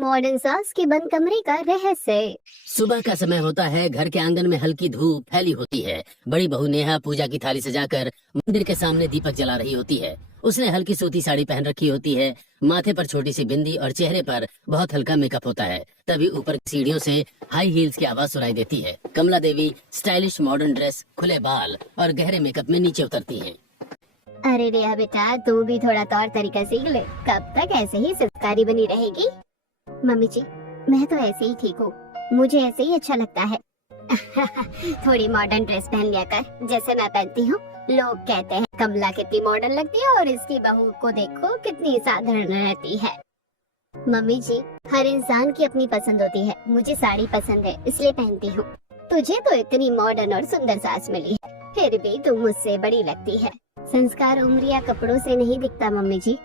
Modern सास के बंद कमरे का रहस्य। सुबह का समय होता है। घर के आंगन में हल्की धूप फैली होती है। बड़ी बहू नेहा पूजा की थाली सजाकर मंदिर के सामने दीपक जला रही होती है। उसने हल्की सूती साड़ी पहन रखी होती है। माथे पर छोटी सी बिंदी और चेहरे पर बहुत हल्का मेकअप होता है। तभी ऊपर सीढ़ियों से हाई हील्स की आवाज सुनाई देती है। कमला देवी स्टाइलिश मॉडर्न ड्रेस, खुले बाल और गहरे मेकअप में नीचे उतरती है। अरे रेहा बेटा, तू भी थोड़ा तौर तरीका सीख ले। कब तक ऐसे ही संस्कारी बनी रहेगी? मम्मी जी, मैं तो ऐसे ही ठीक हूँ, मुझे ऐसे ही अच्छा लगता है। थोड़ी मॉडर्न ड्रेस पहन लिया कर, जैसे मैं पहनती हूँ। लोग कहते हैं कमला कितनी मॉडर्न लगती है और इसकी बहू को देखो कितनी साधारण रहती है। मम्मी जी, हर इंसान की अपनी पसंद होती है। मुझे साड़ी पसंद है इसलिए पहनती हूँ। तुझे तो इतनी मॉडर्न और सुंदर सास मिली है, फिर भी तू मुझसे बड़ी लगती है। संस्कार उम्र या कपड़ों से नहीं दिखता मम्मी जी।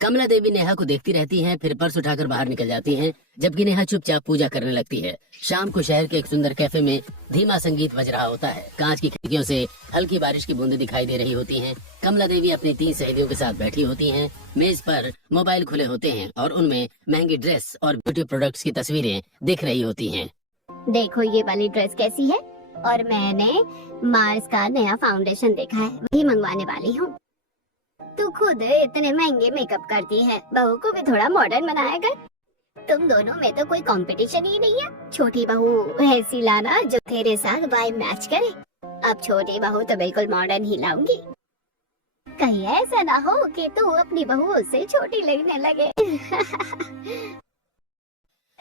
कमला देवी नेहा को देखती रहती हैं, फिर पर्स उठाकर बाहर निकल जाती हैं, जबकि नेहा चुपचाप पूजा करने लगती है। शाम को शहर के एक सुंदर कैफे में धीमा संगीत बज रहा होता है। कांच की खिड़कियों से हल्की बारिश की बूंदें दिखाई दे रही होती हैं। कमला देवी अपनी 3 सहेलियों के साथ बैठी होती हैं। मेज पर मोबाइल खुले होते हैं और उनमें महंगी ड्रेस और ब्यूटी प्रोडक्ट्स की तस्वीरें दिख रही होती हैं। देखो ये वाली ड्रेस कैसी है, और मैंने मार्स का नया फाउंडेशन देखा है, वही मंगवाने वाली हूँ। तू खुद इतने महंगे मेकअप करती है, बहू को भी थोड़ा मॉडर्न बनाया कर। तुम दोनों में तो कोई कंपटीशन ही नहीं है। छोटी बहू ऐसी लाना जो तेरे साथ वाइब मैच करे। अब छोटी बहू तो बिल्कुल मॉडर्न ही लाऊंगी। कहीं ऐसा ना हो कि तू अपनी बहू से छोटी लगने लगे।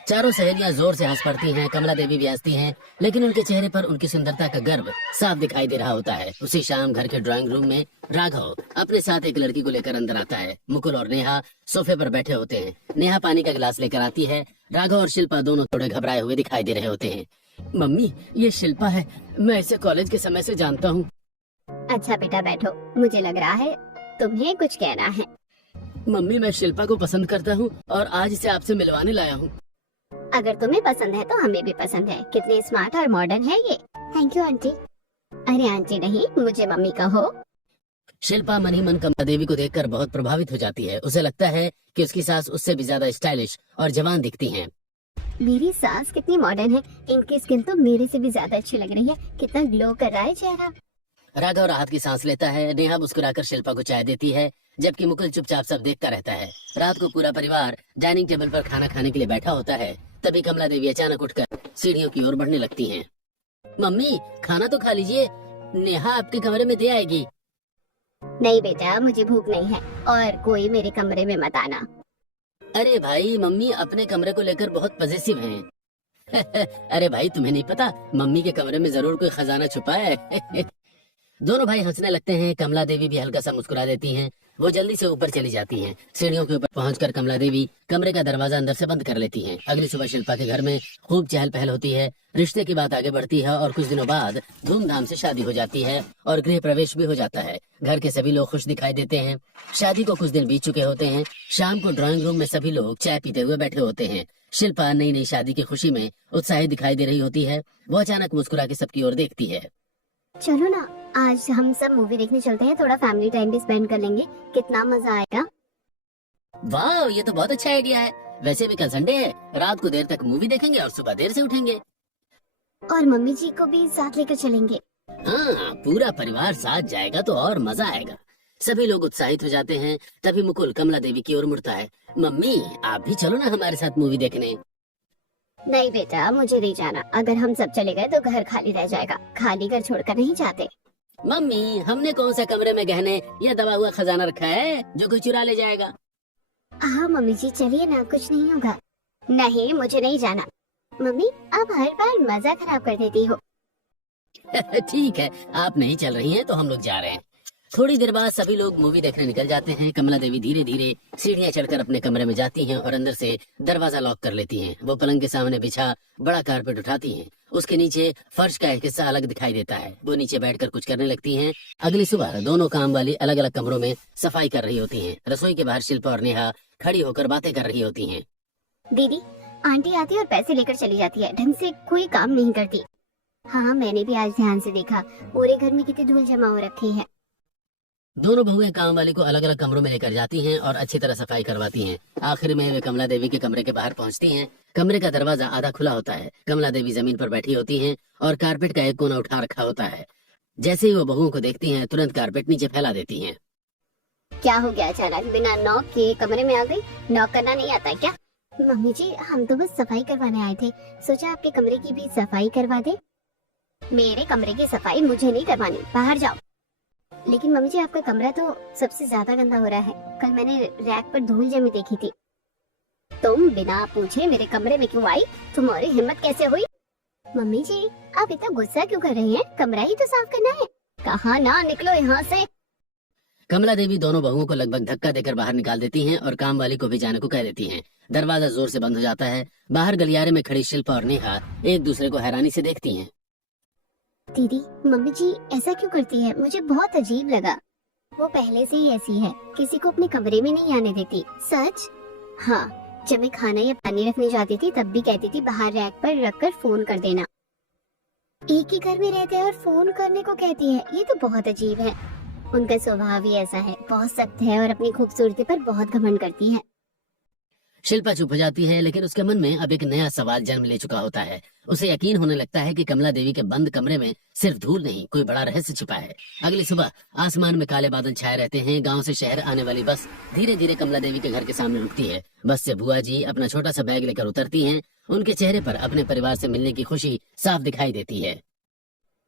चारों सहेलियां जोर से हंस पड़ती हैं। कमला देवी भी हंसती हैं, लेकिन उनके चेहरे पर उनकी सुंदरता का गर्व साफ दिखाई दे रहा होता है। उसी शाम घर के ड्राइंग रूम में राघव अपने साथ एक लड़की को लेकर अंदर आता है। मुकुल और नेहा सोफे पर बैठे होते हैं। नेहा पानी का गिलास लेकर आती है। राघव और शिल्पा दोनों थोड़े घबराए हुए दिखाई दे रहे होते हैं। मम्मी, ये शिल्पा है, मैं इसे कॉलेज के समय से जानता हूँ। अच्छा बेटा बैठो, मुझे लग रहा है तुम्हें कुछ कहना है। मम्मी, मैं शिल्पा को पसंद करता हूँ और आज इसे आपसे मिलवाने लाया हूँ। अगर तुम्हें पसंद है तो हमें भी पसंद है। कितने स्मार्ट और मॉडर्न है ये। Thank you aunty. अरे आंटी नहीं, मुझे मम्मी कहो। शिल्पा मन ही मन कमला देवी को देखकर बहुत प्रभावित हो जाती है। उसे लगता है कि उसकी सास उससे भी ज्यादा स्टाइलिश और जवान दिखती हैं। मेरी सास कितनी मॉडर्न है, इनकी स्किन तो मेरे से भी ज्यादा अच्छी लग रही है। कितना ग्लो कर रहा है चेहरा। राघव राहत की सांस लेता है। नेहा मुस्कुराकर शिल्पा को चाय देती है, जबकि मुकुल चुपचाप सब देखता रहता है। रात को पूरा परिवार डाइनिंग टेबल पर खाना खाने के लिए बैठा होता है। तभी कमला देवी अचानक उठकर सीढ़ियों की ओर बढ़ने लगती हैं। मम्मी, खाना तो खा लीजिए, नेहा आपके कमरे में दे आएगी। नहीं बेटा, मुझे भूख नहीं है और कोई मेरे कमरे में मत आना। अरे भाई, मम्मी अपने कमरे को लेकर बहुत पजेसिव हैं। अरे भाई, तुम्हें नहीं पता मम्मी के कमरे में जरूर कोई खजाना छुपा है। दोनों भाई हंसने लगते हैं। कमला देवी भी हल्का सा मुस्कुरा देती हैं। वो जल्दी से ऊपर चली जाती हैं। सीढ़ियों के ऊपर पहुंचकर कमला देवी कमरे का दरवाजा अंदर से बंद कर लेती हैं। अगली सुबह शिल्पा के घर में खूब चहल पहल होती है। रिश्ते की बात आगे बढ़ती है और कुछ दिनों बाद धूमधाम से शादी हो जाती है और गृह प्रवेश भी हो जाता है। घर के सभी लोग खुश दिखाई देते हैं। शादी को कुछ दिन बीत चुके होते हैं। शाम को ड्राइंग रूम में सभी लोग चाय पीते हुए बैठे होते हैं। शिल्पा नई नई शादी की खुशी में उत्साहित दिखाई दे रही होती है। वो अचानक मुस्कुरा के सबकी ओर देखती है। चलो ना, आज हम सब मूवी देखने चलते हैं। थोड़ा फैमिली टाइम भी स्पेंड कर लेंगे, कितना मजा आएगा। वाह, ये तो बहुत अच्छा आइडिया है। वैसे भी कल संडे है, रात को देर तक मूवी देखेंगे और सुबह देर से उठेंगे। और मम्मी जी को भी साथ लेकर चलेंगे। हाँ, पूरा परिवार साथ जाएगा तो और मजा आएगा। सभी लोग उत्साहित हो जाते हैं। तभी मुकुल कमला देवी की ओर मुड़ता है। मम्मी, आप भी चलो ना हमारे साथ मूवी देखने। नहीं बेटा, मुझे नहीं जाना। अगर हम सब चले गए तो घर खाली रह जाएगा। खाली घर छोड़कर नहीं जाते। मम्मी, हमने कौन सा कमरे में गहने या दबा हुआ खजाना रखा है जो कोई चुरा ले जाएगा। हाँ मम्मी जी, चलिए ना, कुछ नहीं होगा। नहीं, मुझे नहीं जाना। मम्मी, आप हर बार मजा खराब कर देती हो। ठीक है, आप नहीं चल रही हैं तो हम लोग जा रहे हैं। थोड़ी देर बाद सभी लोग मूवी देखने निकल जाते हैं। कमला देवी धीरे धीरे सीढ़ियां चढ़कर अपने कमरे में जाती हैं और अंदर से दरवाजा लॉक कर लेती हैं। वो पलंग के सामने बिछा बड़ा कारपेट उठाती हैं। उसके नीचे फर्श का एक हिस्सा अलग दिखाई देता है। वो नीचे बैठकर कुछ करने लगती हैं। अगली सुबह दोनों काम वाली अलग अलग कमरों में सफाई कर रही होती हैं। रसोई के बाहर शिल्पा और नेहा खड़ी होकर बातें कर रही होती हैं। दीदी, आंटी आती है और पैसे लेकर चली जाती है, ढंग से कोई काम नहीं करती। हाँ, मैंने भी आज ध्यान से देखा, पूरे घर में कितनी धूल जमा हो रखी है। दोनों बहुएं काम वाली को अलग अलग कमरों में लेकर जाती हैं और अच्छी तरह सफाई करवाती हैं। आखिर में वे कमला देवी के कमरे के बाहर पहुंचती हैं। कमरे का दरवाजा आधा खुला होता है। कमला देवी जमीन पर बैठी होती हैं और कारपेट का एक कोना उठा रखा होता है। जैसे ही वो बहुओं को देखती हैं, तुरंत कारपेट नीचे फैला देती हैं। क्या हो गया अचानक बिना नॉक के कमरे में आ गई? नॉक करना नहीं आता क्या? मम्मी जी, हम तो बस सफाई करवाने आए थे, सोचा आपके कमरे की भी सफाई करवा दे। मेरे कमरे की सफाई मुझे नहीं करवानी, बाहर जाओ। लेकिन मम्मी जी, आपका कमरा तो सबसे ज्यादा गंदा हो रहा है। कल मैंने रैक पर धूल जमी देखी थी। तुम बिना पूछे मेरे कमरे में क्यों आई? तुम्हारी हिम्मत कैसे हुई? मम्मी जी, आप इतना गुस्सा क्यों कर रही हैं? कमरा ही तो साफ करना है। कहाँ ना, निकलो यहाँ से। कमला देवी दोनों बहुओं को लगभग धक्का देकर बाहर निकाल देती हैं और काम वाली को भी जाने को कह देती हैं। दरवाजा जोर से बंद हो जाता है। बाहर गलियारे में खड़ी शिल्पा और नेहा एक दूसरे को हैरानी से देखती हैं। दीदी, मम्मी जी ऐसा क्यों करती है? मुझे बहुत अजीब लगा। वो पहले से ही ऐसी है, किसी को अपने कमरे में नहीं आने देती। सच? हाँ, जब मैं खाना या पानी रखने जाती थी तब भी कहती थी बाहर रैक पर रखकर फोन कर देना। एक ही घर में रहते हैं और फोन करने को कहती है, ये तो बहुत अजीब है। उनका स्वभाव ही ऐसा है, बहुत सख्त है और अपनी खूबसूरती पर बहुत घमंड करती है। शिल्पा चुप हो जाती है, लेकिन उसके मन में अब एक नया सवाल जन्म ले चुका होता है। उसे यकीन होने लगता है कि कमला देवी के बंद कमरे में सिर्फ धूल नहीं, कोई बड़ा रहस्य छिपा है। अगली सुबह आसमान में काले बादल छाए रहते हैं। गांव से शहर आने वाली बस धीरे धीरे कमला देवी के घर के सामने रुकती है। बस से बुआ जी अपना छोटा सा बैग लेकर उतरती हैं। उनके चेहरे पर अपने परिवार से मिलने की खुशी साफ दिखाई देती है।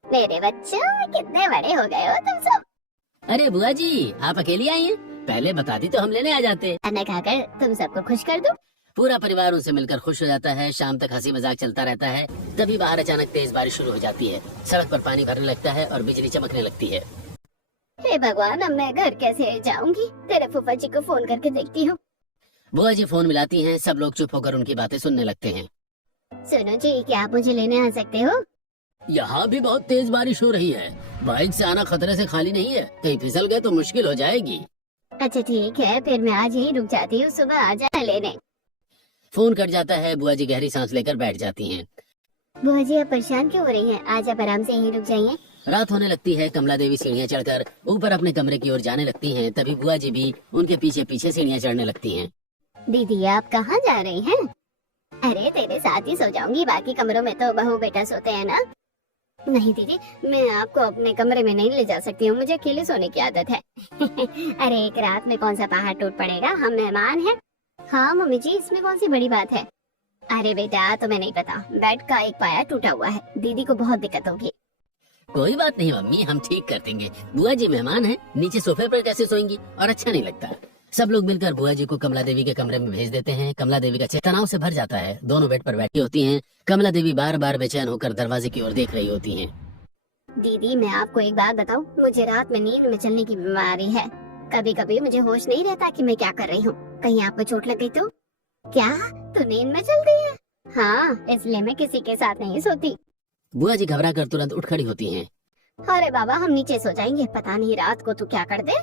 मेरे बच्चों, कितने बड़े हो गए हो तुम सब। अरे बुआ जी, आप अकेली आई हैं? पहले बता दी तो हम लेने आ जाते। खाना खाकर तुम सबको खुश कर दूं। पूरा परिवार उनसे मिलकर खुश हो जाता है। शाम तक हंसी मजाक चलता रहता है। तभी बाहर अचानक तेज बारिश शुरू हो जाती है। सड़क पर पानी भरने लगता है और बिजली चमकने लगती है। हे भगवान, अब मैं घर कैसे जाऊंगी? तेरे फूफा जी को फोन करके देखती हूँ। बुआ जी फोन मिलाती हैं। सब लोग चुप होकर उनकी बातें सुनने लगते हैं। सुनो जी, क्या आप मुझे लेने आ सकते हो? यहाँ भी बहुत तेज बारिश हो रही है। बाइक से आना खतरे से खाली नहीं है, कहीं फिसल गए तो मुश्किल हो जाएगी। अच्छा ठीक है, फिर मैं आज यहीं रुक जाती हूँ, सुबह आ जाना लेने। फोन कट जाता है। बुआ जी गहरी सांस लेकर बैठ जाती हैं। बुआ जी, आप परेशान क्यों हो रही हैं? आज आप आराम से यहीं रुक जाइए। रात होने लगती है। कमला देवी सीढ़ियाँ चढ़कर ऊपर अपने कमरे की ओर जाने लगती हैं। तभी बुआ जी भी उनके पीछे पीछे सीढ़ियाँ चढ़ने लगती हैं। दीदी, आप कहाँ जा रही हैं? अरे तेरे साथ ही सो जाऊंगी, बाकी कमरों में तो बहू बेटा सोते हैं ना। नहीं दीदी, मैं आपको अपने कमरे में नहीं ले जा सकती हूँ, मुझे अकेले सोने की आदत है। अरे एक रात में कौन सा पहाड़ टूट पड़ेगा, हम मेहमान हैं। हाँ मम्मी जी, इसमें कौन सी बड़ी बात है। अरे बेटा, तुम्हें नहीं पता, बेड का एक पाया टूटा हुआ है, दीदी को बहुत दिक्कत होगी। कोई बात नहीं मम्मी, हम ठीक कर देंगे। बुआ जी मेहमान हैं, नीचे सोफे पर कैसे सोएंगी और अच्छा नहीं लगता। सब लोग मिलकर बुआ जी को कमला देवी के कमरे में भेज देते हैं। कमला देवी का चेहरा तनाव से भर जाता है। दोनों बेड पर बैठी होती हैं। कमला देवी बार बार बेचैन होकर दरवाजे की ओर देख रही होती हैं। दीदी, मैं आपको एक बात बताऊं, मुझे रात में नींद में चलने की बीमारी है। कभी कभी मुझे होश नहीं रहता कि मैं क्या कर रही हूँ। कहीं आपको चोट लग गई तो? क्या तू नींद में चलती है? हाँ, इसलिए मैं किसी के साथ नहीं सोती। बुआ जी घबरा कर तुरंत उठ खड़ी होती हैं। अरे बाबा, हम नीचे सो जाएंगे, पता नहीं रात को तू क्या कर दे।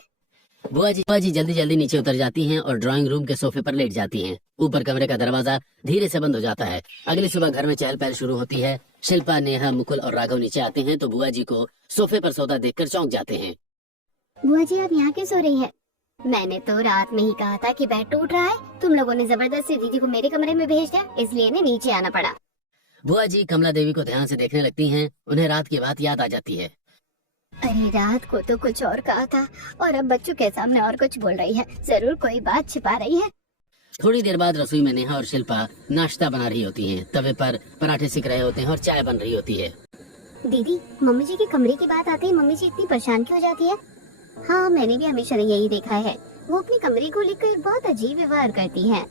बुआ जी जल्दी जल्दी नीचे उतर जाती हैं और ड्राइंग रूम के सोफे पर लेट जाती हैं। ऊपर कमरे का दरवाजा धीरे से बंद हो जाता है। अगली सुबह घर में चहल पहल शुरू होती है। शिल्पा, नेहा, मुकुल और राघव नीचे आते हैं तो बुआ जी को सोफे पर सोता देखकर चौंक जाते हैं। बुआ जी, आप यहाँ क्यों सो रही है? मैंने तो रात में ही कहा था कि बेड टूट रहा है, तुम लोगों ने जबरदस्ती दीदी को मेरे कमरे में भेज दिया, इसलिए इन्हें नीचे आना पड़ा। बुआ जी कमला देवी को ध्यान से देखने लगती हैं। उन्हें रात की बात याद आ जाती है। अरे रात को तो कुछ और कहा था और अब बच्चों के सामने और कुछ बोल रही है, जरूर कोई बात छिपा रही है। थोड़ी देर बाद रसोई में नेहा और शिल्पा नाश्ता बना रही होती हैं। तवे पर पराठे सिक रहे होते हैं और चाय बन रही होती है। दीदी, मम्मी जी के कमरे की बात आती है, मम्मी जी इतनी परेशान क्यों हो जाती है? हाँ, मैंने भी हमेशा यही देखा है, वो अपने कमरे को लेकर बहुत अजीब व्यवहार करती है।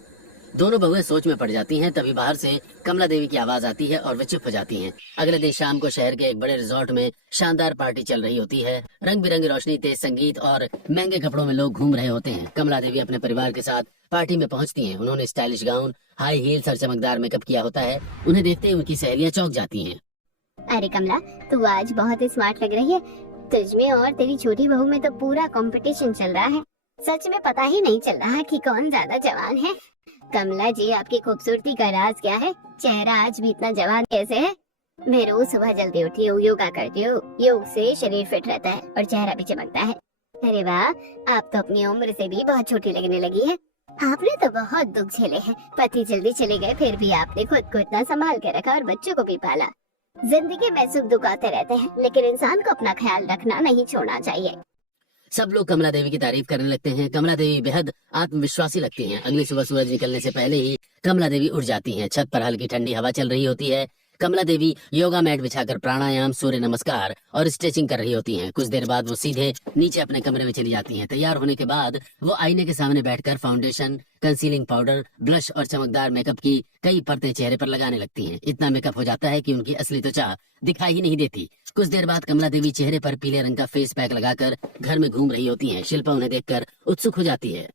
दोनों बहुएं सोच में पड़ जाती हैं। तभी बाहर से कमला देवी की आवाज आती है और वे चुप हो जाती हैं। अगले दिन शाम को शहर के एक बड़े रिजॉर्ट में शानदार पार्टी चल रही होती है। रंग बिरंगी रोशनी, तेज संगीत और महंगे कपड़ों में लोग घूम रहे होते हैं। कमला देवी अपने परिवार के साथ पार्टी में पहुंचती हैं। उन्होंने स्टाइलिश गाउन, हाई हील्स और चमकदार मेकअप किया होता है। उन्हें देखते ही उनकी सहेलियां चौंक जाती हैं। अरे कमला, तू आज बहुत स्मार्ट लग रही है। तुझमें और तेरी छोटी बहू में तो पूरा कंपटीशन चल रहा है। सच में पता ही नहीं चल रहा कि कौन ज्यादा जवान है। कमला जी, आपकी खूबसूरती का राज क्या है? चेहरा आज भी इतना जवान कैसे है? मैं रोज सुबह जल्दी उठी हूँ, योगा करती हूँ। योग से शरीर फिट रहता है और चेहरा भी चमकता है। अरे वाह, आप तो अपनी उम्र से भी बहुत छोटी लगने लगी है। आपने तो बहुत दुख झेले हैं। पति जल्दी चले गए, फिर भी आपने खुद को इतना संभाल के रखा और बच्चों को भी पाला। जिंदगी में सुख दुख आते रहते हैं, लेकिन इंसान को अपना ख्याल रखना नहीं छोड़ना चाहिए। सब लोग कमला देवी की तारीफ करने लगते हैं। कमला देवी बेहद आत्मविश्वासी लगती हैं। अगली सुबह सूरज निकलने से पहले ही कमला देवी उठ जाती हैं। छत पर हल्की ठंडी हवा चल रही होती है। कमला देवी योगा मैट बिछाकर प्राणायाम, सूर्य नमस्कार और स्ट्रेचिंग कर रही होती हैं। कुछ देर बाद वो सीधे नीचे अपने कमरे में चली जाती हैं। तैयार होने के बाद वो आईने के सामने बैठकर फाउंडेशन, कंसीलिंग पाउडर, ब्लश और चमकदार मेकअप की कई परतें चेहरे पर लगाने लगती हैं। इतना मेकअप हो जाता है कि उनकी असली त्वचा दिखाई ही नहीं देती। कुछ देर बाद कमला देवी चेहरे पर पीले रंग का फेस पैक लगाकर घर में घूम रही होती हैं। शिल्पा उन्हें देखकर उत्सुक हो जाती है।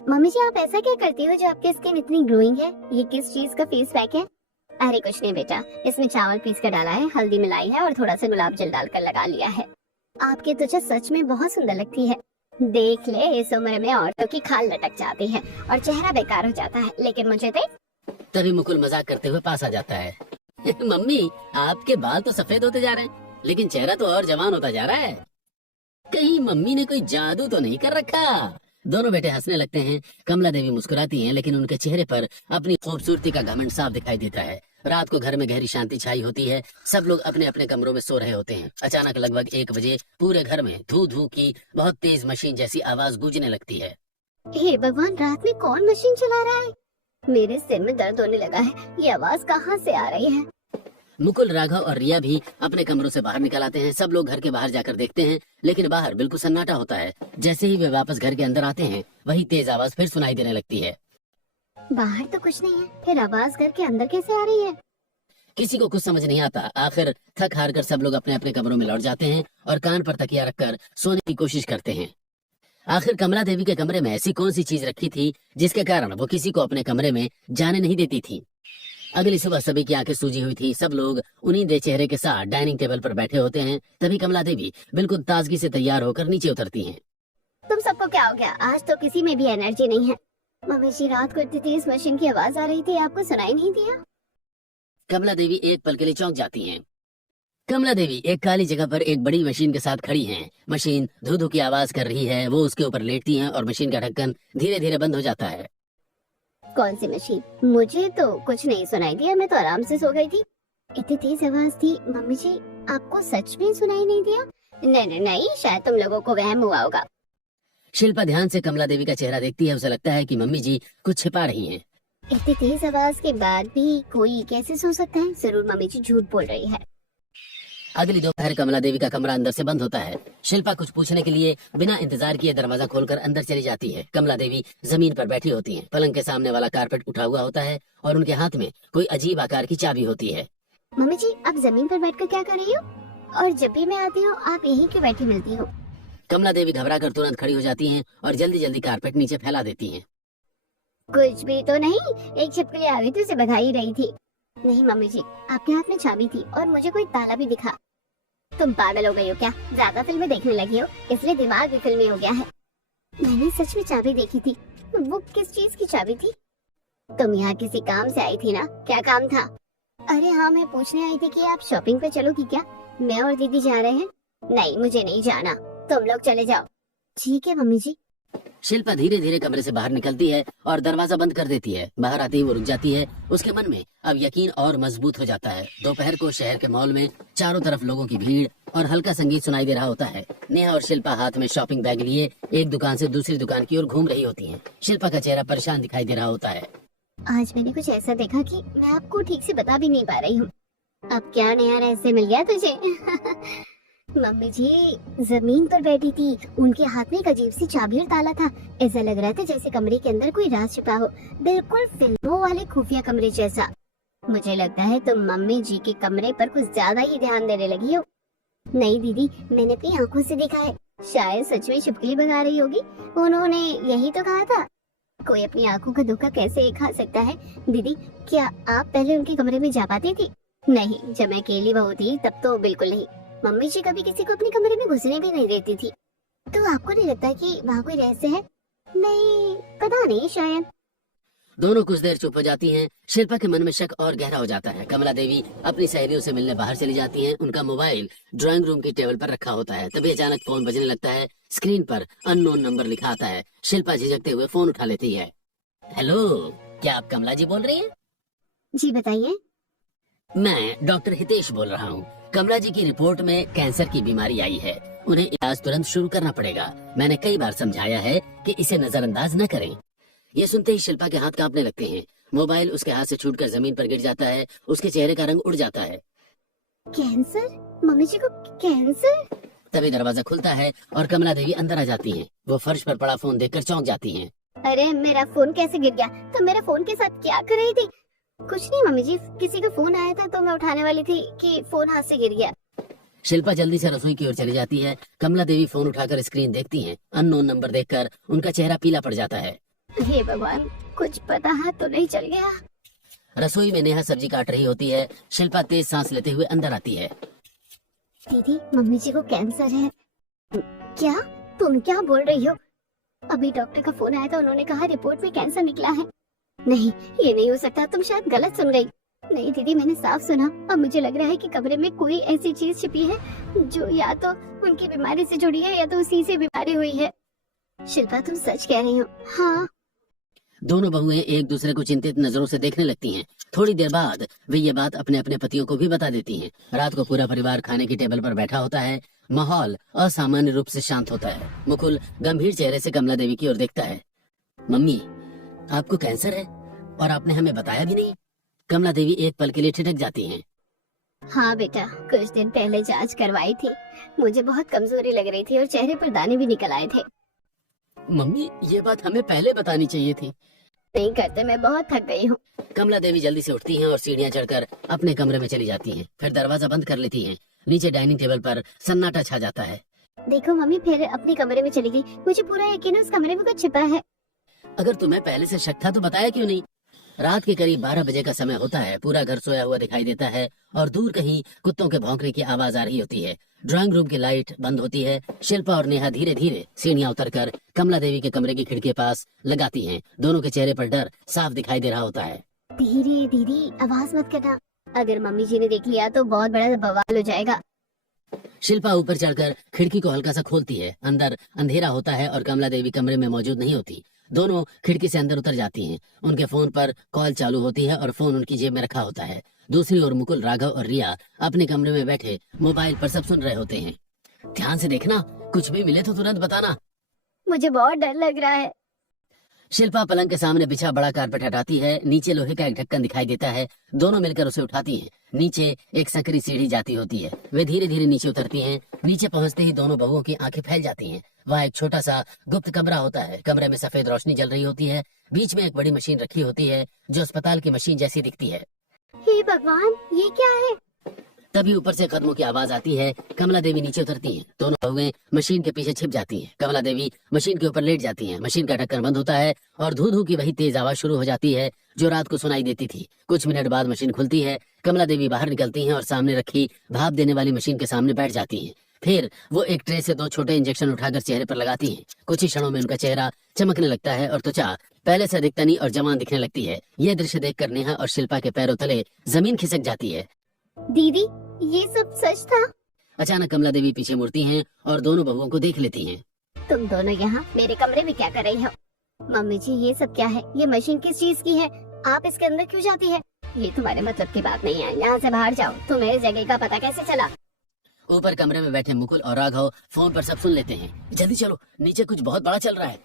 मम्मी जी, आप ऐसा क्या करती हो जो आपकी स्किन इतनी ग्लोइंग है? ये किस चीज का फेस पैक है? अरे कुछ नहीं बेटा, इसमें चावल पीस कर डाला है, हल्दी मिलाई है और थोड़ा सा गुलाब जल डालकर लगा लिया है। आपकी त्वचा सच में बहुत सुंदर लगती है। देख ले, इस उम्र में औरतों की खाल लटक जाती है और चेहरा बेकार हो जाता है, लेकिन मुझे देख। तभी मुकुल मजाक करते हुए पास आ जाता है। मम्मी, आपके बाल तो सफेद होते जा रहे हैं, लेकिन चेहरा तो और जवान होता जा रहा है। कहीं मम्मी ने कोई जादू तो नहीं कर रखा? दोनों बेटे हंसने लगते हैं। कमला देवी मुस्कुराती हैं, लेकिन उनके चेहरे पर अपनी खूबसूरती का घमंड साफ दिखाई देता है। रात को घर में गहरी शांति छाई होती है। सब लोग अपने अपने कमरों में सो रहे होते हैं। अचानक लगभग 1 बजे पूरे घर में धू धू की बहुत तेज मशीन जैसी आवाज गूंजने लगती है। हे भगवान, रात में कौन मशीन चला रहा है? मेरे सिर में दर्द होने लगा है। ये आवाज कहाँ से आ रही है? मुकुल, राघव और रिया भी अपने कमरों से बाहर निकल आते हैं। सब लोग घर के बाहर जाकर देखते हैं, लेकिन बाहर बिल्कुल सन्नाटा होता है। जैसे ही वे वापस घर के अंदर आते हैं, वही तेज आवाज फिर सुनाई देने लगती है। बाहर तो कुछ नहीं है, फिर आवाज घर के अंदर कैसे आ रही है? किसी को कुछ समझ नहीं आता। आखिर थक हार कर सब लोग अपने अपने कमरों में लौट जाते हैं और कान पर तकिया रखकर सोने की कोशिश करते हैं। आखिर कमला देवी के कमरे में ऐसी कौन सी चीज रखी थी जिसके कारण वो किसी को अपने कमरे में जाने नहीं देती थी? अगली सुबह सभी की आंखें सूजी हुई थी। सब लोग उन्हीं दे चेहरे के साथ डाइनिंग टेबल पर बैठे होते हैं। तभी कमला देवी बिल्कुल ताजगी से तैयार होकर नीचे उतरती हैं। तुम सबको क्या हो गया? आज तो किसी में भी एनर्जी नहीं है। मम्मी जी, रात को इतनी तेज मशीन की आवाज आ रही थी, आपको सुनाई नहीं दिया? कमला देवी एक पल के लिए चौंक जाती हैं। कमला देवी एक काली जगह पर एक बड़ी मशीन के साथ खड़ी हैं। मशीन धू धू की आवाज कर रही है। वो उसके ऊपर लेटती हैं और मशीन का ढक्कन धीरे धीरे बंद हो जाता है। कौन सी मशीन? मुझे तो कुछ नहीं सुनाई दिया, मैं तो आराम से सो गई थी। इतनी तेज आवाज थी। मम्मी जी, आपको सच में सुनाई नहीं दिया? नहीं नहीं, शायद तुम लोगों को वहम हुआ होगा। शिल्पा ध्यान से कमला देवी का चेहरा देखती है। उसे लगता है कि मम्मी जी कुछ छिपा रही हैं। इतनी तेज आवाज के बाद भी कोई कैसे सो सकता है? जरूर मम्मी जी झूठ बोल रही है। अगली दोपहर कमला देवी का कमरा अंदर से बंद होता है। शिल्पा कुछ पूछने के लिए बिना इंतजार किए दरवाजा खोलकर अंदर चली जाती है। कमला देवी जमीन पर बैठी होती हैं। पलंग के सामने वाला कारपेट उठा हुआ होता है और उनके हाथ में कोई अजीब आकार की चाबी होती है। मम्मी जी, आप जमीन पर बैठकर क्या कर रही हो? और जब भी मैं आती हूँ आप यहीं क्यों बैठी मिलती हो? कमला देवी घबरा कर तुरंत खड़ी हो जाती हैं और जल्दी जल्दी कारपेट नीचे फैला देती हैं। कुछ भी तो नहीं, एक छिपकली आ गई थी, उसे भगा ही रही थी। नहीं मम्मी जी, आपके हाथ में चाबी थी और मुझे कोई ताला भी दिखा। तुम पागल हो गई हो क्या? ज्यादा फिल्में देखने लगी हो, इसलिए दिमाग भी फिल्मी हो गया है। मैंने सच में चाबी देखी थी। वो किस चीज की चाबी थी? तुम यहाँ किसी काम से आई थी ना? क्या काम था? अरे हाँ, मैं पूछने आई थी कि आप शॉपिंग पे चलोगी क्या? मैं और दीदी जा रहे हैं। नहीं, मुझे नहीं जाना, तुम लोग चले जाओ। ठीक है मम्मी जी। शिल्पा धीरे धीरे कमरे से बाहर निकलती है और दरवाजा बंद कर देती है। बाहर आते ही वो रुक जाती है। उसके मन में अब यकीन और मजबूत हो जाता है। दोपहर को शहर के मॉल में चारों तरफ लोगों की भीड़ और हल्का संगीत सुनाई दे रहा होता है। नेहा और शिल्पा हाथ में शॉपिंग बैग लिए एक दुकान से दूसरी दुकान की ओर घूम रही होती हैं। शिल्पा का चेहरा परेशान दिखाई दे रहा होता है। आज मैंने कुछ ऐसा देखा कि मैं आपको ठीक से बता भी नहीं पा रही हूँ। अब क्या नया रहस्य मिल गया तुझे? मम्मी जी जमीन पर बैठी थी, उनके हाथ में एक अजीब सी चाबी और ताला था। ऐसा लग रहा था जैसे कमरे के अंदर कोई राज छिपा हो, बिल्कुल फिल्मों वाले खुफिया कमरे जैसा। मुझे लगता है तुम मम्मी जी के कमरे पर कुछ ज्यादा ही ध्यान देने लगी हो। नहीं दीदी, मैंने अपनी आंखों से देखा है। शायद सच में छिपकली भगा रही होगी, उन्होंने यही तो कहा था। कोई अपनी आंखों का धोखा कैसे खा सकता है? दीदी, क्या आप पहले उनके कमरे में जा पाती थी? नहीं, जब मैं अकेली बहू थी तब तो बिल्कुल नहीं। मम्मी जी कभी किसी को अपने कमरे में घुसने भी नहीं देती थी। तो आपको नहीं लगता कि वहाँ कोई रहस्य है? नहीं, पता नहीं, शायद। दोनों कुछ देर चुप हो जाती हैं। शिल्पा के मन में शक और गहरा हो जाता है। कमला देवी अपनी सहेलियों से मिलने बाहर चली जाती हैं। उनका मोबाइल ड्राइंग रूम की टेबल पर रखा होता है। तभी अचानक फोन बजने लगता है। स्क्रीन पर अननोन नंबर लिखा आता है। शिल्पा झिझकते हुए फोन उठा लेती है। हेलो, क्या आप कमला जी बोल रही हैं? जी बताइए। मैं डॉक्टर हितेश बोल रहा हूँ। कमला जी की रिपोर्ट में कैंसर की बीमारी आई है। उन्हें इलाज तुरंत शुरू करना पड़ेगा। मैंने कई बार समझाया है कि इसे नजरअंदाज न करें। ये सुनते ही शिल्पा के हाथ कांपने लगते हैं। मोबाइल उसके हाथ से छूटकर जमीन पर गिर जाता है। उसके चेहरे का रंग उड़ जाता है। कैंसर? मम्मी जी को कैंसर? तभी दरवाजा खुलता है और कमला देवी अंदर आ जाती हैं। वो फर्श पर पड़ा फोन देखकर चौंक जाती हैं। अरे मेरा फोन कैसे गिर गया? तो मेरा फोन के साथ क्या कर रही थी? कुछ नहीं मम्मी जी, किसी का फोन आया था तो मैं उठाने वाली थी कि फोन हाथ से गिर गया। शिल्पा जल्दी से रसोई की ओर चली जाती है। कमला देवी फोन उठाकर स्क्रीन देखती हैं। अननोन नंबर देखकर उनका चेहरा पीला पड़ जाता है। हे भगवान, कुछ पता हाथ तो नहीं चल गया? रसोई में नेहा सब्जी काट रही होती है। शिल्पा तेज सांस लेते हुए अंदर आती है। दीदी, मम्मी जी को कैंसर है। क्या? तुम क्या बोल रही हो? अभी डॉक्टर का फोन आया था, उन्होंने कहा रिपोर्ट में कैंसर निकला है। नहीं, ये नहीं हो सकता, तुम शायद गलत सुन गई। नहीं दीदी, मैंने साफ सुना और मुझे लग रहा है कि कमरे में कोई ऐसी चीज छिपी है जो या तो उनकी बीमारी से जुड़ी है या तो उसी से बीमारी हुई है। शिल्पा, तुम सच कह रही हो? हाँ। दोनों बहुएं एक दूसरे को चिंतित नजरों से देखने लगती हैं। थोड़ी देर बाद वे ये बात अपने अपने पतियों को भी बता देती हैं। रात को पूरा परिवार खाने की टेबल पर बैठा होता है। माहौल असामान्य रूप से शांत होता है। मुकुल गंभीर चेहरे से कमला देवी की ओर देखता है। मम्मी, आपको कैंसर है और आपने हमें बताया भी नहीं। कमला देवी एक पल के लिए ठिठक जाती हैं। हाँ बेटा, कुछ दिन पहले जांच करवाई थी। मुझे बहुत कमजोरी लग रही थी और चेहरे पर दाने भी निकल आए थे। मम्मी, ये बात हमें पहले बतानी चाहिए थी। नहीं करते, मैं बहुत थक गई हूँ। कमला देवी जल्दी से उठती हैं और सीढ़ियां चढ़कर अपने कमरे में चली जाती हैं। फिर दरवाजा बंद कर लेती हैं। नीचे डाइनिंग टेबल पर सन्नाटा छा जाता है। देखो मम्मी फिर अपने कमरे में चली गई। मुझे पूरा यकीन है उस कमरे में कुछ छिपा है। अगर तुम्हें पहले से शक था तो बताया क्यों नहीं? रात के करीब 12 बजे का समय होता है। पूरा घर सोया हुआ दिखाई देता है और दूर कहीं कुत्तों के भौंकने की आवाज आ रही होती है। ड्राइंग रूम की लाइट बंद होती है। शिल्पा और नेहा धीरे धीरे सीढ़ियां उतरकर कमला देवी के कमरे की खिड़की के पास लगाती हैं। दोनों के चेहरे पर डर साफ दिखाई दे रहा होता है। धीरे दीदी, आवाज मत करना। अगर मम्मी जी ने देख लिया तो बहुत बड़ा बवाल हो जाएगा। शिल्पा ऊपर चढ़कर खिड़की को हल्का सा खोलती है। अंदर अंधेरा होता है और कमला देवी कमरे में मौजूद नहीं होती। दोनों खिड़की से अंदर उतर जाती हैं। उनके फोन पर कॉल चालू होती है और फोन उनकी जेब में रखा होता है। दूसरी ओर मुकुल, राघव और रिया अपने कमरे में बैठे मोबाइल पर सब सुन रहे होते हैं। ध्यान से देखना, कुछ भी मिले तो तुरंत बताना। मुझे बहुत डर लग रहा है। शिल्पा पलंग के सामने बिछा बड़ा कारपेट हटाती है। नीचे लोहे का एक ढक्कन दिखाई देता है। दोनों मिलकर उसे उठाती हैं। नीचे एक संकरी सीढ़ी जाती होती है। वे धीरे धीरे नीचे उतरती हैं। नीचे पहुंचते ही दोनों बहुओं की आंखें फैल जाती हैं। वहाँ एक छोटा सा गुप्त कमरा होता है। कमरे में सफेद रोशनी जल रही होती है। बीच में एक बड़ी मशीन रखी होती है जो अस्पताल की मशीन जैसी दिखती है। हे भगवान, ये क्या है? तभी ऊपर से कदमों की आवाज आती है। कमला देवी नीचे उतरती हैं। दोनों बहुएं मशीन के पीछे छिप जाती हैं। कमला देवी मशीन के ऊपर लेट जाती हैं। मशीन का ढक्कन बंद होता है और धू धू की वही तेज आवाज शुरू हो जाती है जो रात को सुनाई देती थी। कुछ मिनट बाद मशीन खुलती है। कमला देवी बाहर निकलती हैं और सामने रखी भाप देने वाली मशीन के सामने बैठ जाती हैं। फिर वो एक ट्रे से 2 छोटे इंजेक्शन उठाकर चेहरे पर लगाती हैं। कुछ ही क्षणों में उनका चेहरा चमकने लगता है और त्वचा पहले से अधिक तनी और जवान दिखने लगती है। यह दृश्य देखकर नेहा और शिल्पा के पैरों तले जमीन खिसक जाती है। दीदी, ये सब सच था? अचानक कमला देवी पीछे मुड़ती हैं और दोनों बहुओं को देख लेती हैं। तुम दोनों यहाँ मेरे कमरे में क्या कर रही हो? मम्मी जी, ये सब क्या है? ये मशीन किस चीज की है? आप इसके अंदर क्यों जाती है? ये तुम्हारे मतलब की बात नहीं है। यहाँ से बाहर जाओ। तुम्हें इस जगह का पता कैसे चला? ऊपर कमरे में बैठे मुकुल और राघव फोन पर सब सुन लेते हैं। जल्दी चलो, नीचे कुछ बहुत बड़ा चल रहा है।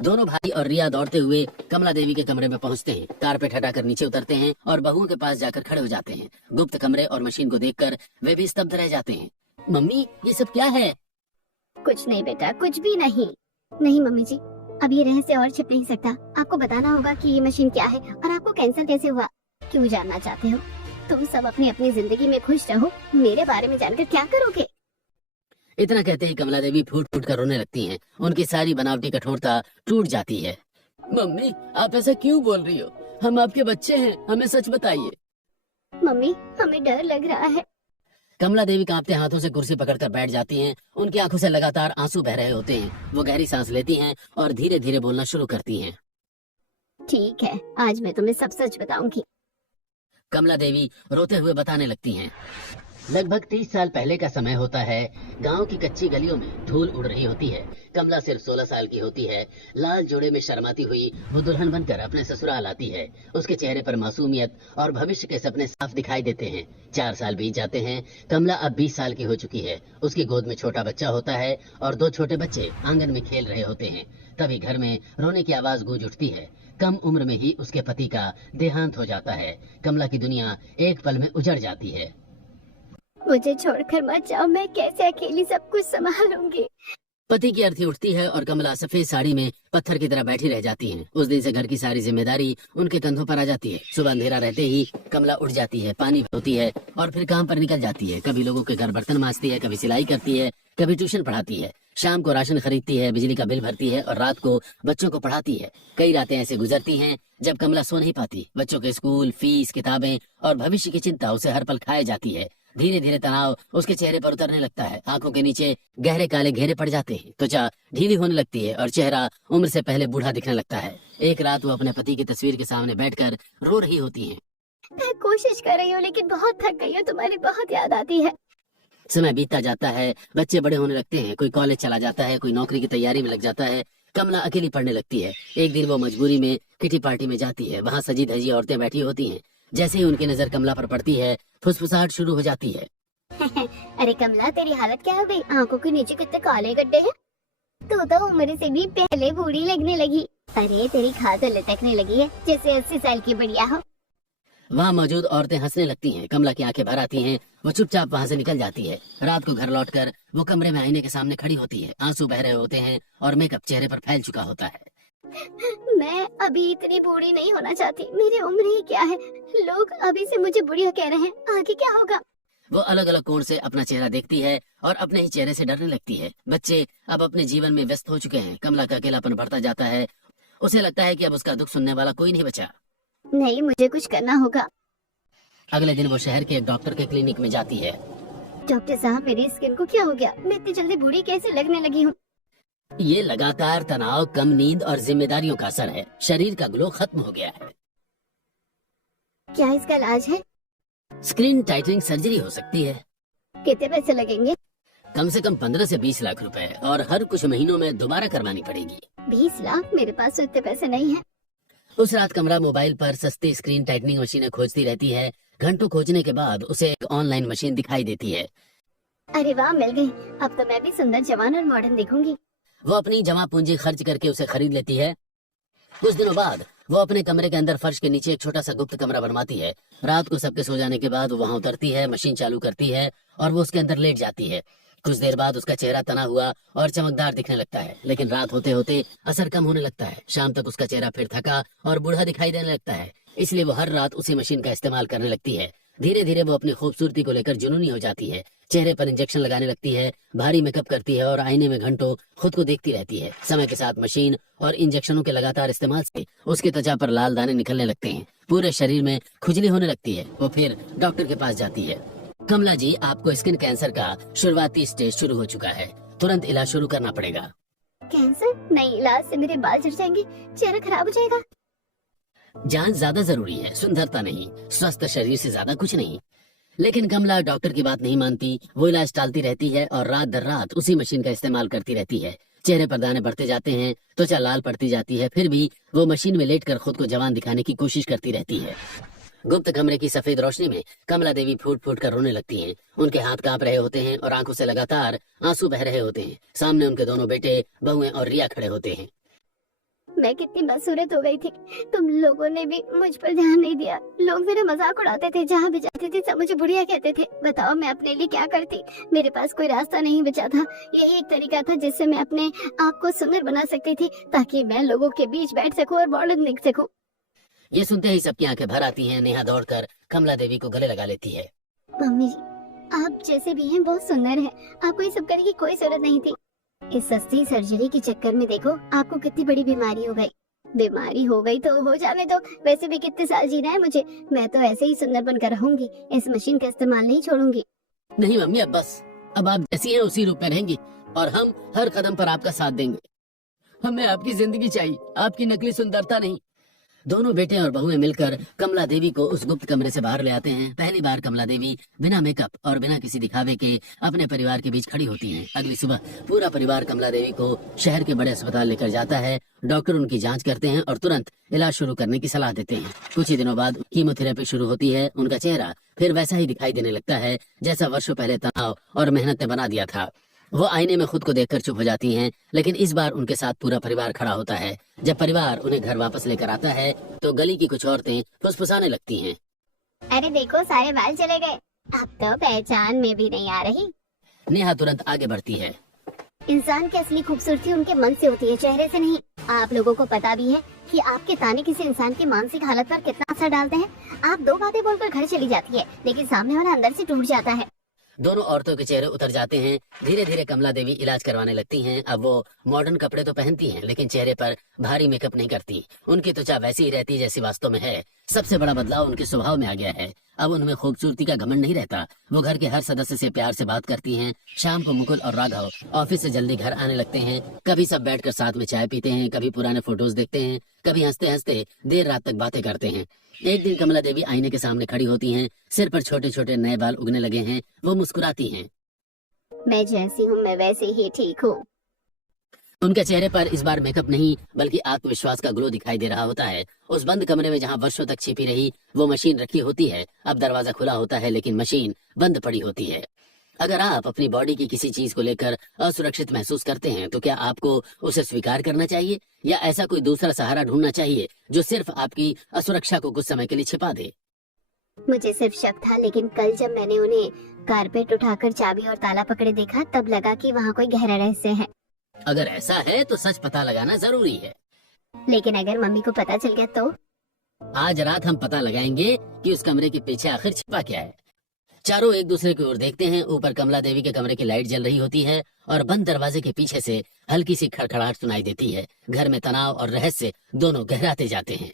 दोनों भाई और रिया दौड़ते हुए कमला देवी के कमरे में पहुंचते हैं। कारपेट हटाकर नीचे उतरते हैं और बहुओं के पास जाकर खड़े हो जाते हैं। गुप्त कमरे और मशीन को देखकर वे भी स्तब्ध रह जाते हैं। मम्मी, ये सब क्या है? कुछ नहीं बेटा, कुछ भी नहीं। नहीं मम्मी जी, अब ये रहस्य और छिप नहीं सकता। आपको बताना होगा कि ये मशीन क्या है और आपको कैंसर कैसे हुआ। क्यों जानना चाहते हो? तुम सब अपनी अपनी जिंदगी में खुश रहो। मेरे बारे में जानकर क्या करोगे? इतना कहते ही कमला देवी फूट फूट कर रोने लगती हैं। उनकी सारी बनावटी कठोरता टूट जाती है। मम्मी, आप ऐसा क्यों बोल रही हो? हम आपके बच्चे हैं, हमें सच बताइए। मम्मी, हमें डर लग रहा है। कमला देवी कांपते हाथों से कुर्सी पकड़कर बैठ जाती हैं। उनकी आंखों से लगातार आंसू बह रहे होते हैं। वो गहरी सांस लेती हैं और धीरे धीरे बोलना शुरू करती हैं। ठीक है, आज मैं तुम्हें सब सच बताऊंगी। कमला देवी रोते हुए बताने लगती हैं। लगभग 30 साल पहले का समय होता है। गांव की कच्ची गलियों में धूल उड़ रही होती है। कमला सिर्फ 16 साल की होती है। लाल जोड़े में शर्माती हुई वो दुल्हन बनकर अपने ससुराल आती है। उसके चेहरे पर मासूमियत और भविष्य के सपने साफ दिखाई देते हैं। 4 साल बीत जाते हैं। कमला अब 20 साल की हो चुकी है। उसकी गोद में छोटा बच्चा होता है और 2 छोटे बच्चे आंगन में खेल रहे होते हैं। तभी घर में रोने की आवाज गूंज उठती है। कम उम्र में ही उसके पति का देहांत हो जाता है। कमला की दुनिया एक पल में उजड़ जाती है। मुझे छोड़कर मत जाओ, मैं कैसे अकेली सब कुछ संभालूंगी। पति की अर्थी उठती है और कमला सफेद साड़ी में पत्थर की तरह बैठी रह जाती है। उस दिन से घर की सारी जिम्मेदारी उनके कंधों पर आ जाती है। सुबह अंधेरा रहते ही कमला उठ जाती है, पानी धोती है और फिर काम पर निकल जाती है। कभी लोगों के घर बर्तन मांजती है, कभी सिलाई करती है, कभी ट्यूशन पढ़ाती है। शाम को राशन खरीदती है, बिजली का बिल भरती है और रात को बच्चों को पढ़ाती है। कई रातें ऐसे गुजरती हैं जब कमला सो नहीं पाती। बच्चों के स्कूल, फीस, किताबें और भविष्य की चिंता उसे हर पल खाए जाती है। धीरे धीरे तनाव उसके चेहरे पर उतरने लगता है। आंखों के नीचे गहरे काले घेरे पड़ जाते हैं। त्वचा ढीली होने लगती है और चेहरा उम्र से पहले बूढ़ा दिखने लगता है। एक रात वो अपने पति की तस्वीर के सामने बैठकर रो रही होती हैं। मैं कोशिश कर रही हूँ लेकिन बहुत थक गई हूँ, तुम्हारी बहुत याद आती है। समय बीतता जाता है, बच्चे बड़े होने लगते हैं। कोई कॉलेज चला जाता है, कोई नौकरी की तैयारी में लग जाता है। कमला अकेली पढ़ने लगती है। एक दिन वो मजबूरी में किटी पार्टी में जाती है। वहाँ सजी धजी औरतें बैठी होती हैं। जैसे ही उनकी नजर कमला पर पड़ती है, फुसफुसाहट शुरू हो जाती है। अरे कमला, तेरी हालत क्या हो गई? आंखों के नीचे कितने काले गड्ढे हैं। तू तो उम्र से भी पहले बूढ़ी लगने लगी। अरे तेरी खाल तो लटकने लगी है जैसे 80 साल की बढ़िया हो। वहाँ मौजूद औरतें हंसने लगती हैं। कमला की आंखें भर आती हैं। वो चुपचाप वहाँ से निकल जाती है। रात को घर लौटकर वो कमरे में आईने के सामने खड़ी होती है। आंसू बह रहे होते हैं और मेकअप चेहरे पर फैल चुका होता है। मैं अभी इतनी बूढ़ी नहीं होना चाहती। मेरी उम्र ही क्या है, लोग अभी से मुझे बुढ़िया कह रहे हैं, आगे क्या होगा? वो अलग अलग कोण से अपना चेहरा देखती है और अपने ही चेहरे से डरने लगती है। बच्चे अब अपने जीवन में व्यस्त हो चुके हैं। कमला का अकेलापन बढ़ता जाता है। उसे लगता है कि अब उसका दुख सुनने वाला कोई नहीं बचा। नहीं, मुझे कुछ करना होगा। अगले दिन वो शहर के एक डॉक्टर के क्लिनिक में जाती है। डॉक्टर साहब, मेरी स्किन को क्या हो गया? मैं इतनी जल्दी बूढ़ी कैसे लगने लगी हूँ? ये लगातार तनाव, कम नींद और जिम्मेदारियों का असर है। शरीर का ग्लो खत्म हो गया है। क्या इसका इलाज है? स्क्रीन टाइटनिंग सर्जरी हो सकती है। कितने पैसे लगेंगे? कम से कम 15 से 20 लाख रुपए और हर कुछ महीनों में दोबारा करवानी पड़ेगी। 20 लाख? मेरे पास तो इतने पैसे नहीं है। उस रात कमला मोबाइल पर सस्ती स्क्रीन टाइटनिंग मशीनें खोजती रहती है। घंटों खोजने के बाद उसे एक ऑनलाइन मशीन दिखाई देती है। अरे वाह, मिल गई। अब तो मैं भी सुंदर, जवान और मॉडर्न दिखूंगी। वो अपनी जमा पूंजी खर्च करके उसे खरीद लेती है। कुछ दिनों बाद वो अपने कमरे के अंदर फर्श के नीचे एक छोटा सा गुप्त कमरा बनवाती है। रात को सबके सो जाने के बाद वो वहां उतरती है, मशीन चालू करती है और वो उसके अंदर लेट जाती है। कुछ देर बाद उसका चेहरा तना हुआ और चमकदार दिखने लगता है, लेकिन रात होते होते असर कम होने लगता है। शाम तक उसका चेहरा फिर थका और बूढ़ा दिखाई देने लगता है। इसलिए वो हर रात उसी मशीन का इस्तेमाल करने लगती है। धीरे धीरे वो अपनी खूबसूरती को लेकर जुनूनी हो जाती है। चेहरे पर इंजेक्शन लगाने लगती है, भारी मेकअप करती है और आईने में घंटों खुद को देखती रहती है। समय के साथ मशीन और इंजेक्शनों के लगातार इस्तेमाल से उसकी त्वचा पर लाल दाने निकलने लगते हैं। पूरे शरीर में खुजली होने लगती है। वो फिर डॉक्टर के पास जाती है। कमला जी, आपको स्किन कैंसर का शुरुआती स्टेज शुरू हो चुका है। तुरंत इलाज शुरू करना पड़ेगा। कैंसर? नहीं, इलाज से मेरे बाल झड़ जाएंगे, चेहरा खराब हो जाएगा। जान ज्यादा जरूरी है, सुंदरता नहीं। स्वस्थ शरीर से ज्यादा कुछ नहीं। लेकिन कमला डॉक्टर की बात नहीं मानती। वो इलाज टालती रहती है और रात दर रात उसी मशीन का इस्तेमाल करती रहती है। चेहरे पर दाने बढ़ते जाते हैं, त्वचा लाल पड़ती जाती है। फिर भी वो मशीन में लेटकर खुद को जवान दिखाने की कोशिश करती रहती है। गुप्त कमरे की सफेद रोशनी में कमला देवी फूट फूट कर रोने लगती हैं। उनके हाथ कांप रहे होते हैं और आंखों से लगातार आंसू बह रहे होते हैं। सामने उनके दोनों बेटे, बहुएं और रिया खड़े होते हैं। मैं कितनी बदसूरत हो गई थी। तुम लोगों ने भी मुझ पर ध्यान नहीं दिया। लोग मेरा मजाक उड़ाते थे, जहाँ भी जाती थी सब मुझे बुढ़िया कहते थे। बताओ मैं अपने लिए क्या करती? मेरे पास कोई रास्ता नहीं बचा था। यही एक तरीका था जिससे मैं अपने आप को सुंदर बना सकती थी, ताकि मैं लोगों के बीच बैठ सकूं और मॉडर्न दिख सकूं। ये सुनते ही सबकी आंखें भर आती हैं। नेहा दौड़कर कमला देवी को गले लगा लेती है। मम्मी जी, आप जैसे भी हैं बहुत सुंदर हैं। आपको ये सब करने की कोई जरूरत नहीं थी। इस सस्ती सर्जरी के चक्कर में देखो आपको कितनी बड़ी बीमारी हो गई। बीमारी हो गई तो हो जाने दो, वैसे भी कितने साल जीना है मुझे। मैं तो ऐसे ही सुंदर बनकर रहूंगी, इस मशीन का इस्तेमाल नहीं छोड़ूंगी। नहीं मम्मी, अब बस। अब आप जैसी हैं उसी रूप में रहेंगी और हम हर कदम पर आपका साथ देंगे। हमें आपकी जिंदगी चाहिए, आपकी नकली सुंदरता नहीं। दोनों बेटे और बहुएं मिलकर कमला देवी को उस गुप्त कमरे से बाहर ले आते हैं। पहली बार कमला देवी बिना मेकअप और बिना किसी दिखावे के अपने परिवार के बीच खड़ी होती हैं। अगली सुबह पूरा परिवार कमला देवी को शहर के बड़े अस्पताल लेकर जाता है। डॉक्टर उनकी जांच करते हैं और तुरंत इलाज शुरू करने की सलाह देते हैं। कुछ ही दिनों बाद कीमोथेरेपी शुरू होती है। उनका चेहरा फिर वैसा ही दिखाई देने लगता है जैसा वर्षों पहले तनाव और मेहनत ने बना दिया था। वो आईने में खुद को देखकर चुप हो जाती हैं, लेकिन इस बार उनके साथ पूरा परिवार खड़ा होता है। जब परिवार उन्हें घर वापस लेकर आता है तो गली की कुछ औरतें फुसफुसाने लगती हैं। अरे देखो, सारे बाल चले गए, अब तो पहचान में भी नहीं आ रही। नेहा तुरंत आगे बढ़ती है। इंसान की असली खूबसूरती उनके मन से होती है, चेहरे से नहीं। आप लोगों को पता भी है कि आपके ताने किसी इंसान की मानसिक हालत पर कितना असर डालते हैं। आप दो बातें बोलकर घर चली जाती है, लेकिन सामने वाला अंदर से टूट जाता है। दोनों औरतों के चेहरे उतर जाते हैं। धीरे धीरे कमला देवी इलाज करवाने लगती हैं। अब वो मॉडर्न कपड़े तो पहनती हैं, लेकिन चेहरे पर भारी मेकअप नहीं करती। उनकी त्वचा वैसी ही रहती जैसी वास्तव में है। सबसे बड़ा बदलाव उनके स्वभाव में आ गया है। अब उनमें खूबसूरती का घमंड नहीं रहता। वो घर के हर सदस्य से प्यार से बात करती हैं। शाम को मुकुल और राघव ऑफिस से जल्दी घर आने लगते हैं। कभी सब बैठकर साथ में चाय पीते हैं, कभी पुराने फोटोज देखते हैं, कभी हंसते हंसते देर रात तक बातें करते हैं। एक दिन कमला देवी आईने के सामने खड़ी होती हैं। सिर पर छोटे छोटे नए बाल उगने लगे हैं। वो मुस्कुराती हैं। मैं जैसी हूँ मैं वैसे ही ठीक हूँ। उनके चेहरे पर इस बार मेकअप नहीं बल्कि आत्मविश्वास का ग्लो दिखाई दे रहा होता है। उस बंद कमरे में जहां वर्षों तक छिपी रही वो मशीन रखी होती है। अब दरवाजा खुला होता है, लेकिन मशीन बंद पड़ी होती है। अगर आप अपनी बॉडी की किसी चीज को लेकर असुरक्षित महसूस करते हैं तो क्या आपको उसे स्वीकार करना चाहिए या ऐसा कोई दूसरा सहारा ढूंढना चाहिए जो सिर्फ आपकी असुरक्षा को कुछ समय के लिए छिपा दे? मुझे सिर्फ शक था, लेकिन कल जब मैंने उन्हें कारपेट उठाकर चाबी और ताला पकड़े देखा तब लगा कि वहाँ कोई गहरा रहस्य है। अगर ऐसा है तो सच पता लगाना जरूरी है। लेकिन अगर मम्मी को पता चल गया तो? आज रात हम पता लगाएंगे कि उस कमरे के पीछे आखिर छिपा क्या है। चारों एक दूसरे की ओर देखते हैं। ऊपर कमला देवी के कमरे की लाइट जल रही होती है और बंद दरवाजे के पीछे से हल्की सी खड़खड़ाहट सुनाई देती है। घर में तनाव और रहस्य दोनों गहराते जाते हैं।